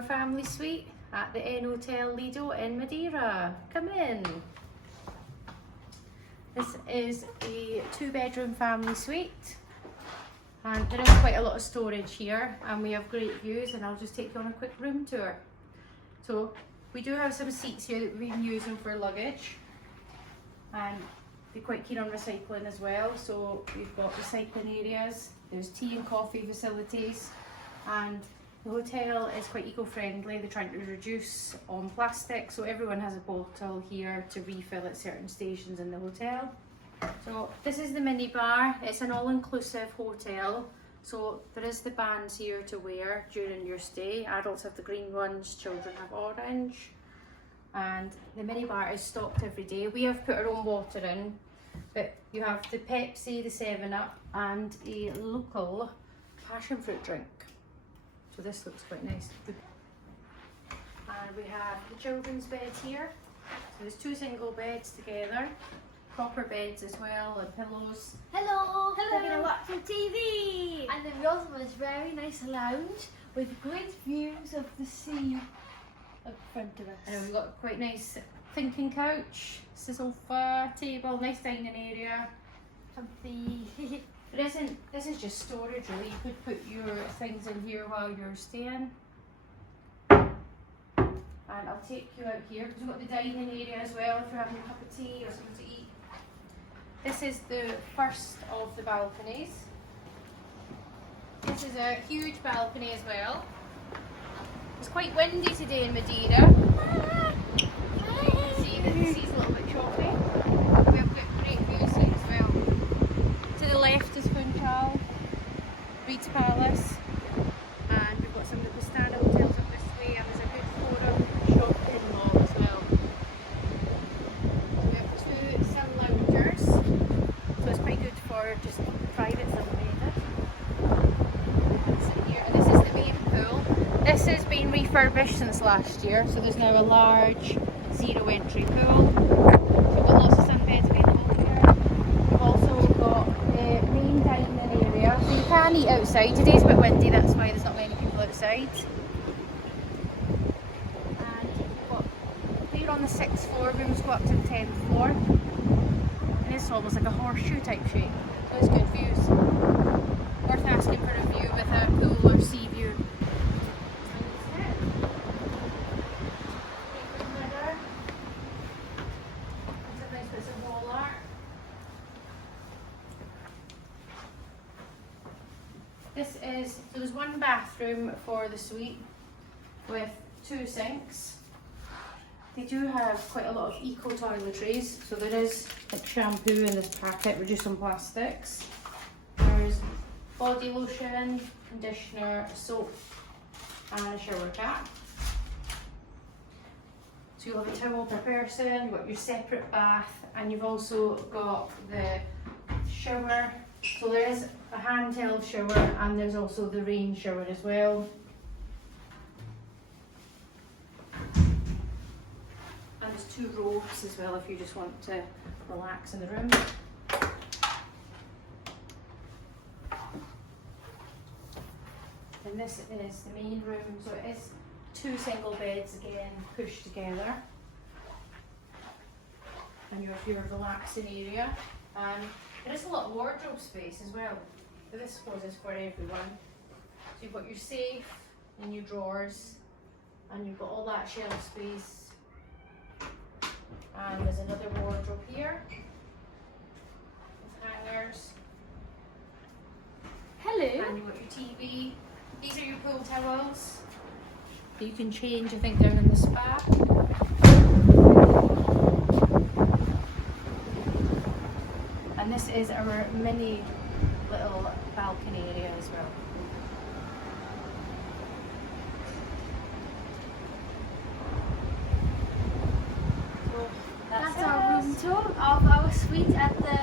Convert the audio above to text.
our family suite at the Enotel Lido in Madeira. Come in. This is a 2-bedroom family suite, and there is quite a lot of storage here, and we have great views, and I'll just take you on a quick room tour. So we do have some seats here that we've been using for luggage, and they're quite keen on recycling as well. So we've got recycling areas, there's tea and coffee facilities, and the hotel is quite eco-friendly. They're trying to reduce on plastic, so everyone has a bottle here to refill at certain stations in the hotel. So this is the mini bar. It's an all-inclusive hotel, so there is the bands here to wear during your stay. Adults have the green ones, children have orange, and the mini bar is stocked every day. We have put our own water in, but you have the Pepsi, the 7-Up, and a local passion fruit drink. So this looks quite nice. And we have the children's bed here. So there's 2 single beds together, proper beds as well, and pillows. Hello! Hello. We're going to watch some TV! And then we also have this very nice lounge with great views of the sea in front of us. And we've got quite nice thinking couch, sofa, table, nice dining area. Comfy. This is just storage really. You could put your things in here while you're staying. And I'll take you out here because we've got the dining area as well if you're having a cup of tea or something to eat. This is the first of the balconies. This is a huge balcony as well. It's quite windy today in Madeira. See, the sea's a little bit choppy. We have got great views as well. To the left is Untitled Reed's Palace, and we've got some of the Pistana hotels up this way, and there's a good forum shopping mall as well. So we have 2 sun loungers, so it's quite good for just private sunbathing. And this is the main pool. This has been refurbished since last year, so there's now a large zero entry pool. So we've got lots of sunbeds available here. We've also got the main dining area, so you can eat outside. Today's a bit windy, that's why there's not many people outside. And we've got here on the 6th floor, rooms go up to the 10th floor. And it's almost like a horseshoe type shape, so it's good views. Worth asking for a view with a pool or sea view. So there's 1 bathroom for the suite with 2 sinks. They do have quite a lot of eco toiletries, so there is like shampoo in this packet, reduced on plastics. There's body lotion, conditioner, soap, and a shower cap. So you'll have a towel per person, you've got your separate bath, and you've also got the shower. So there is a handheld shower, and there's also the rain shower as well. And there's 2 robes as well if you just want to relax in the room. And this is the main room, so it is 2 single beds again pushed together. And you have your relaxing area. There is a lot of wardrobe space as well. So this is for everyone. So you've got your safe and your drawers, and you've got all that shelf space. And there's another wardrobe here with hangers. Hello! And you've got your TV. These are your pool towels. You can change, I think, down in the spa. And this is our mini little balcony area as well. So that's our room tour of our suite at the